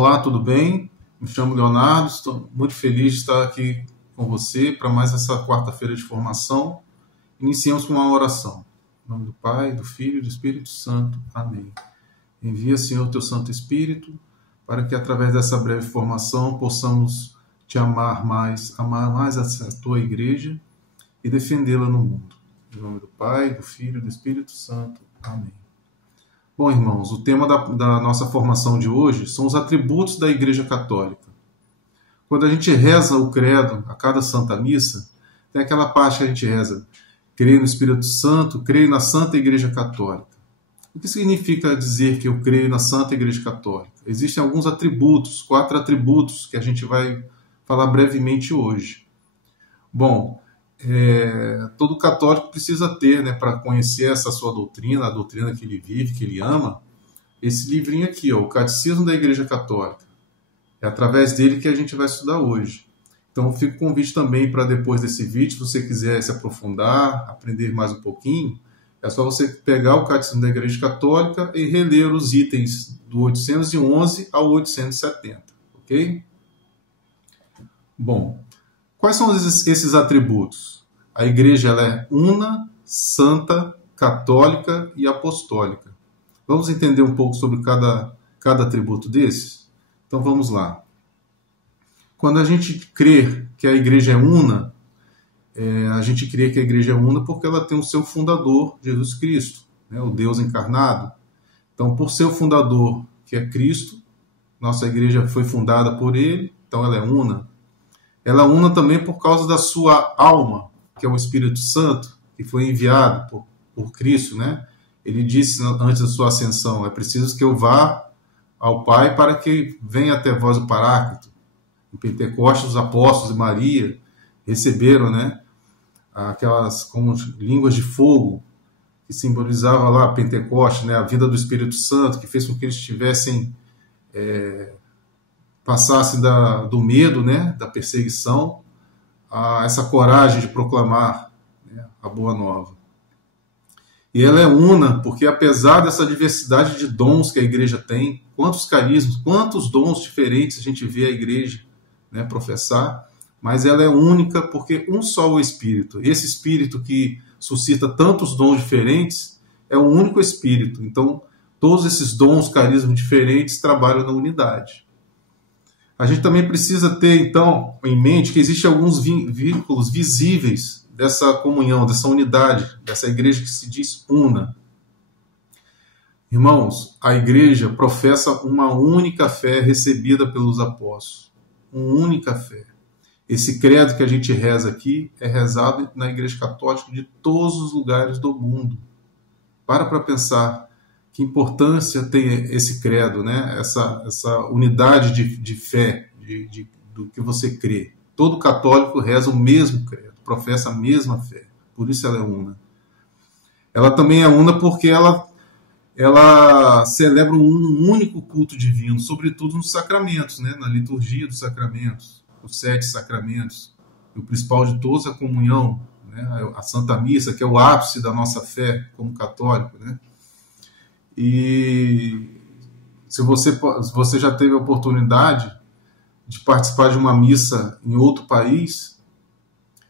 Olá, tudo bem? Me chamo Leonardo, estou muito feliz de estar aqui com você para mais essa quarta-feira de formação. Iniciamos com uma oração. Em nome do Pai, do Filho e do Espírito Santo. Amém. Envia, Senhor, o teu Santo Espírito, para que através dessa breve formação possamos te amar mais a tua igreja e defendê-la no mundo. Em nome do Pai, do Filho e do Espírito Santo. Amém. Bom, irmãos, o tema da nossa formação de hoje são os atributos da Igreja Católica. Quando a gente reza o credo a cada Santa Missa, tem aquela parte que a gente reza: creio no Espírito Santo, creio na Santa Igreja Católica. O que significa dizer que eu creio na Santa Igreja Católica? Existem alguns atributos, 4 atributos, que a gente vai falar brevemente hoje. Bom, todo católico precisa ter, para conhecer essa sua doutrina, a doutrina que ele vive, que ele ama, esse livrinho aqui, o Catecismo da Igreja Católica. É através dele que a gente vai estudar hoje. Então fica o convite também para depois desse vídeo, se você quiser se aprofundar, aprender mais um pouquinho, é só você pegar o Catecismo da Igreja Católica e reler os itens do 811 ao 870, ok? Bom, quais são esses atributos? A igreja ela é una, santa, católica e apostólica. Vamos entender um pouco sobre cada atributo desses? Então vamos lá. Quando a gente crê que a igreja é una, a gente crê que a igreja é una porque ela tem o seu fundador, Jesus Cristo, o Deus encarnado. Então, por ser o fundador, que é Cristo, nossa igreja foi fundada por ele, então ela é una. Ela é una também por causa da sua alma, que é o Espírito Santo, que foi enviado por Cristo, Ele disse antes da sua ascensão: é preciso que eu vá ao Pai para que venha até vós o Paráclito. Em Pentecostes, os apóstolos e Maria receberam, aquelas como línguas de fogo, que simbolizava lá Pentecostes, a vida do Espírito Santo, que fez com que eles tivessem... passasse do medo, da perseguição, a essa coragem de proclamar a Boa Nova. E ela é una porque, apesar dessa diversidade de dons que a igreja tem, quantos carismas, quantos dons diferentes a gente vê a igreja professar, mas ela é única porque um só é o Espírito. Esse Espírito que suscita tantos dons diferentes é um único Espírito. Então, todos esses dons, carismas diferentes trabalham na unidade. A gente também precisa ter, então, em mente que existem alguns vínculos visíveis dessa comunhão, dessa unidade, dessa igreja que se diz una. Irmãos, a igreja professa uma única fé recebida pelos apóstolos. Uma única fé. Esse credo que a gente reza aqui é rezado na Igreja Católica de todos os lugares do mundo. Para pensar que importância tem esse credo, essa unidade de fé, do que você crê. Todo católico reza o mesmo credo, professa a mesma fé. Por isso ela é una. Ela também é una porque ela celebra um único culto divino, sobretudo nos sacramentos, na liturgia dos sacramentos, os 7 sacramentos. E o principal de todos é a comunhão, a Santa Missa, que é o ápice da nossa fé como católico, E se você já teve a oportunidade de participar de uma missa em outro país,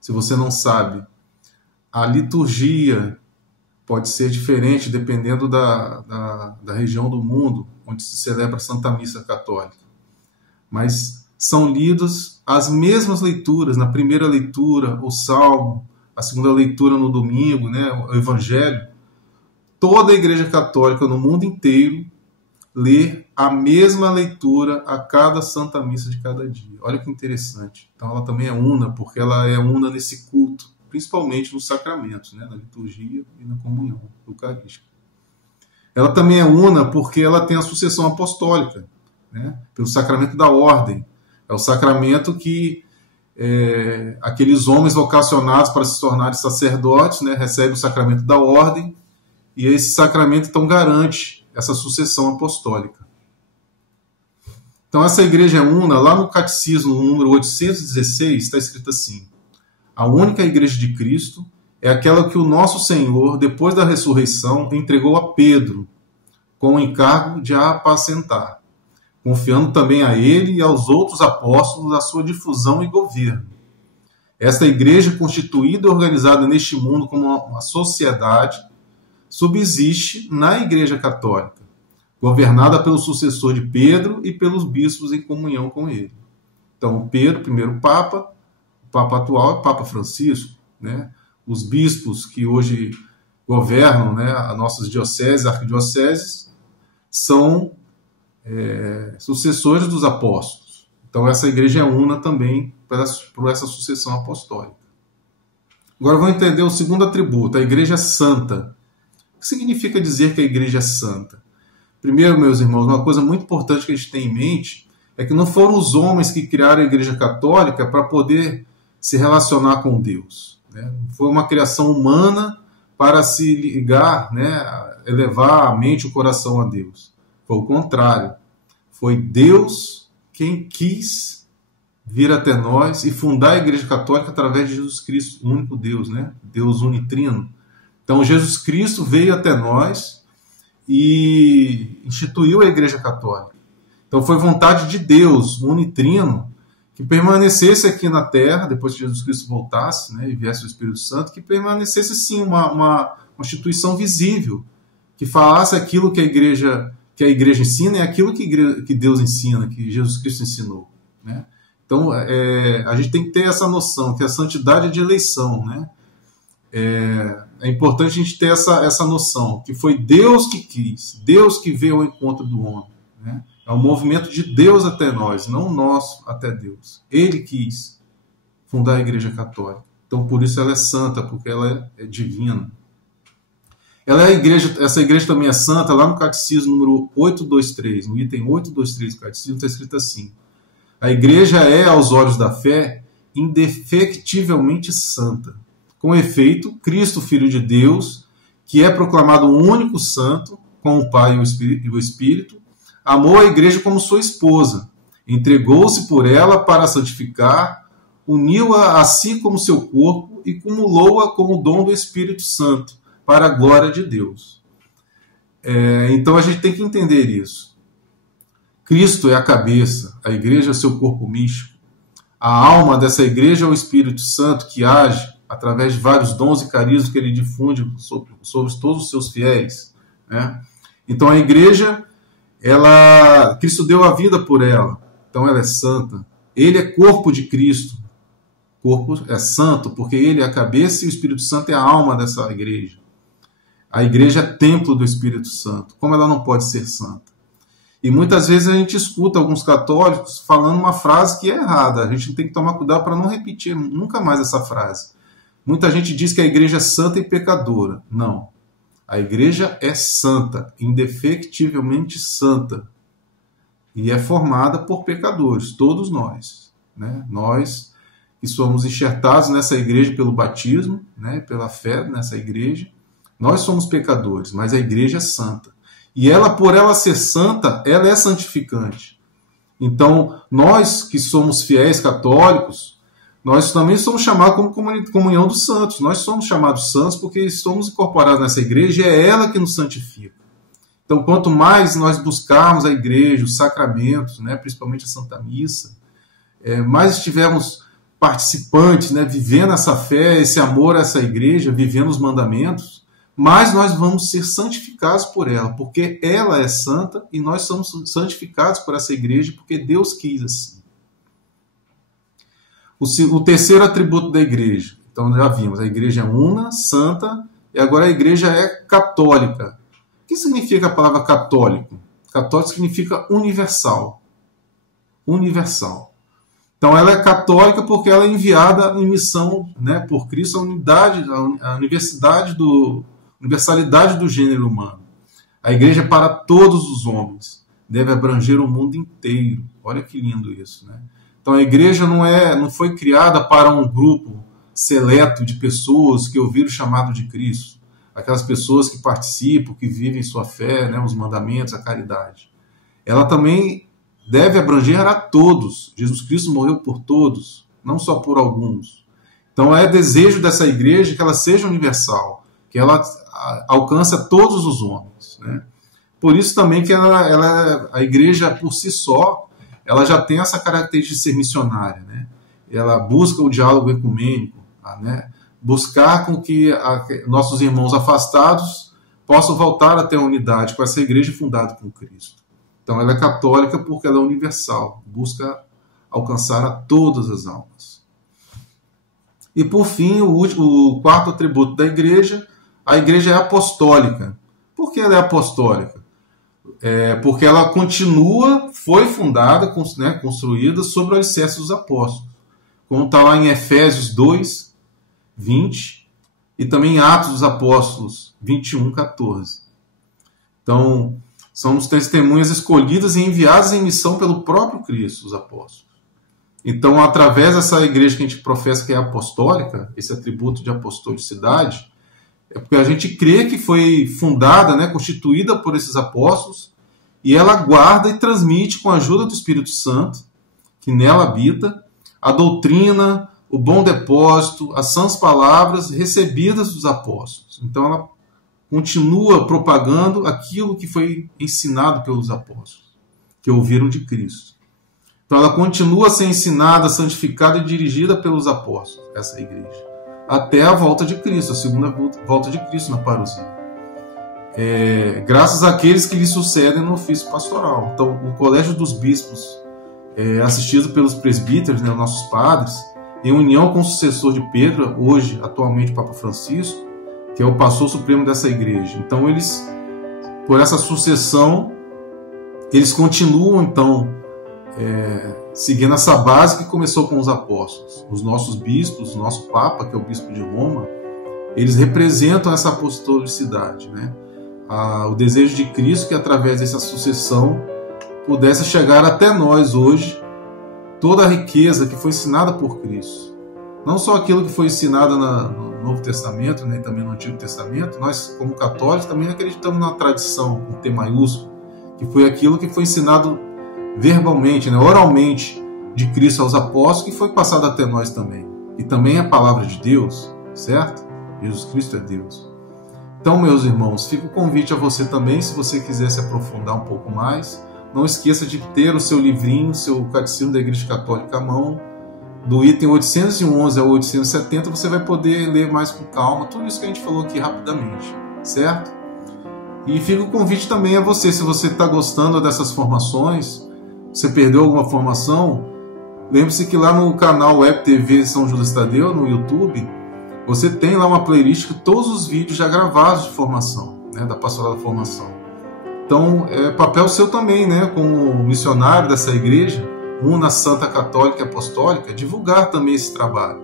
se você não sabe, a liturgia pode ser diferente dependendo da região do mundo onde se celebra a Santa Missa Católica. Mas são lidas as mesmas leituras. Na primeira leitura, o Salmo, a segunda leitura no domingo, o Evangelho. Toda a Igreja Católica no mundo inteiro lê a mesma leitura a cada Santa Missa de cada dia. Olha que interessante. Então ela também é una, porque ela é una nesse culto, principalmente nos sacramentos, na liturgia e na comunhão eucarística. Ela também é una porque ela tem a sucessão apostólica, pelo sacramento da ordem. É o sacramento que aqueles homens vocacionados para se tornarem sacerdotes, recebem o sacramento da ordem, e esse sacramento então garante essa sucessão apostólica. Então essa igreja é una. Lá no Catecismo, no número 816, está escrito assim: a única igreja de Cristo é aquela que o nosso Senhor, depois da ressurreição, entregou a Pedro, com o encargo de a apacentar. confiando também a ele e aos outros apóstolos a sua difusão e governo. Esta igreja, constituída e organizada neste mundo como uma sociedade, subsiste na Igreja Católica, governada pelo sucessor de Pedro e pelos bispos em comunhão com ele. Então, Pedro, primeiro Papa, o Papa atual é o Papa Francisco, né? Os bispos que hoje governam, né, as nossas dioceses, arquidioceses, são sucessores dos apóstolos. Então, essa igreja é una também por essa sucessão apostólica. Agora vamos entender o segundo atributo, a igreja santa. O que significa dizer que a igreja é santa? Primeiro, meus irmãos, uma coisa muito importante que a gente tem em mente é que não foram os homens que criaram a igreja católica para poder se relacionar com Deus, né? Foi uma criação humana para se ligar, né, elevar a mente e o coração a Deus. Foi o contrário. Foi Deus quem quis vir até nós e fundar a Igreja Católica através de Jesus Cristo, o único Deus, né? Deus unitrino. Então, Jesus Cristo veio até nós e instituiu a Igreja Católica. Então, foi vontade de Deus, o unitrino, que permanecesse aqui na Terra, depois que Jesus Cristo voltasse, né, e viesse o Espírito Santo, que permanecesse, sim, uma instituição visível, que falasse aquilo que a igreja ensina e aquilo que Deus ensina, que Jesus Cristo ensinou, né? Então, a gente tem que ter essa noção, que a santidade é de eleição, né? É importante a gente ter essa noção, que foi Deus que quis, Deus que veio ao encontro do homem, né? É um movimento de Deus até nós, não nós até Deus. Ele quis fundar a Igreja Católica. Então, por isso ela é santa, porque ela é divina. Essa igreja também é santa, lá no Catecismo número 823, no item 823 do Catecismo, está escrito assim: a igreja é, aos olhos da fé, indefectivelmente santa. Com efeito, Cristo, Filho de Deus, que é proclamado o único santo, com o Pai e o Espírito, amou a igreja como sua esposa, entregou-se por ela para a santificar, uniu-a a si como seu corpo e cumulou-a com o dom do Espírito Santo, para a glória de Deus. Então a gente tem que entender isso. Cristo é a cabeça, a igreja é o seu corpo místico. A alma dessa igreja é o Espírito Santo, que age através de vários dons e carismas que ele difunde sobre todos os seus fiéis, né? Então a igreja, Cristo deu a vida por ela, então ela é santa. Ele é corpo de Cristo. O corpo é santo porque ele é a cabeça e o Espírito Santo é a alma dessa igreja. A igreja é templo do Espírito Santo. Como ela não pode ser santa? E muitas vezes a gente escuta alguns católicos falando uma frase que é errada. A gente tem que tomar cuidado para não repetir nunca mais essa frase. Muita gente diz que a igreja é santa e pecadora. Não. A igreja é santa, indefectivelmente santa. E é formada por pecadores, todos nós, né? Nós que somos enxertados nessa igreja pelo batismo, né? Pela fé nessa igreja, nós somos pecadores, mas a igreja é santa. E ela, por ela ser santa, ela é santificante. Então, nós que somos fiéis católicos, nós também somos chamados como comunhão dos santos. Nós somos chamados santos porque estamos incorporados nessa igreja e é ela que nos santifica. Então, quanto mais nós buscarmos a igreja, os sacramentos, né, principalmente a Santa Missa, mais estivermos participantes, né, vivendo essa fé, esse amor a essa igreja, vivendo os mandamentos, mais nós vamos ser santificados por ela, porque ela é santa e nós somos santificados por essa igreja porque Deus quis assim. O terceiro atributo da igreja, então já vimos, a igreja é una, santa, e agora a igreja é católica. O que significa a palavra católico? Católico significa universal. Universal. Então ela é católica porque ela é enviada em missão, né, por Cristo, a universalidade do gênero humano. A igreja é para todos os homens, deve abranger o mundo inteiro. Olha que lindo isso, né? Então a igreja não foi criada para um grupo seleto de pessoas que ouviram o chamado de Cristo, aquelas pessoas que participam, que vivem sua fé, né, os mandamentos, a caridade. Ela também deve abranger a todos. Jesus Cristo morreu por todos, não só por alguns. Então é desejo dessa igreja que ela seja universal, que ela alcance todos os homens, né? Por isso também que a igreja por si só, ela já tem essa característica de ser missionária, né? Ela busca o diálogo ecumênico, né? Buscar com que nossos irmãos afastados possam voltar a ter a unidade com essa igreja fundada com Cristo. Então ela é católica porque ela é universal, busca alcançar a todas as almas. E por fim, o quarto atributo da igreja, a igreja é apostólica. Por que ela é apostólica? Porque ela foi fundada, né, construída sobre o alicerce dos apóstolos. Como está lá em Efésios 2, 20, e também em Atos dos Apóstolos 21, 14. Então, somos testemunhas escolhidas e enviadas em missão pelo próprio Cristo, os apóstolos. Então, através dessa igreja que a gente professa que é apostólica, esse atributo de apostolicidade, é porque a gente crê que foi fundada, né, constituída por esses apóstolos, e ela guarda e transmite com a ajuda do Espírito Santo, que nela habita, a doutrina, o bom depósito, as sãs palavras recebidas dos apóstolos. Então ela continua propagando aquilo que foi ensinado pelos apóstolos, que ouviram de Cristo. Então ela continua a ser ensinada, santificada e dirigida pelos apóstolos, essa igreja, até a volta de Cristo, a segunda volta de Cristo na parousia. Graças àqueles que lhe sucedem no ofício pastoral. Então o Colégio dos Bispos, assistido pelos presbíteros, né, nossos padres, em união com o sucessor de Pedro, hoje, atualmente, Papa Francisco, que é o pastor supremo dessa igreja. Então, eles, por essa sucessão, eles continuam, então, seguindo essa base que começou com os apóstolos. Os nossos bispos, o nosso Papa, que é o Bispo de Roma, eles representam essa apostolicidade, né? O desejo de Cristo que, através dessa sucessão, pudesse chegar até nós hoje toda a riqueza que foi ensinada por Cristo. Não só aquilo que foi ensinado no Novo Testamento, né, e também no Antigo Testamento. Nós, como católicos, também acreditamos na tradição, com T maiúsculo, que foi aquilo que foi ensinado verbalmente, né, oralmente, de Cristo aos apóstolos, que foi passado até nós também. E também é a palavra de Deus, certo? Jesus Cristo é Deus. Então, meus irmãos, fica o convite a você também, se você quiser se aprofundar um pouco mais. Não esqueça de ter o seu livrinho, seu Catecismo da Igreja Católica à mão. Do item 811 ao 870, você vai poder ler mais com calma tudo isso que a gente falou aqui rapidamente, certo? E fica o convite também a você, se você está gostando dessas formações, você perdeu alguma formação, lembre-se que lá no canal Web TV São Judas Tadeu, no YouTube, você tem lá uma playlist com todos os vídeos já gravados de formação, né, da Pastoral da Formação. Então, é papel seu também, né, como missionário dessa igreja, una Santa Católica e Apostólica, divulgar também esse trabalho.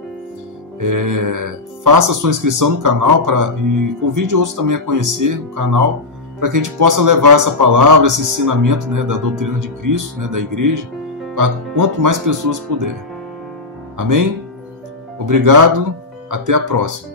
Faça a sua inscrição no canal e convide outros também a conhecer o canal, para que a gente possa levar essa palavra, esse ensinamento, né, da doutrina de Cristo, né, da igreja, para quanto mais pessoas puder. Amém? Obrigado, até a próxima.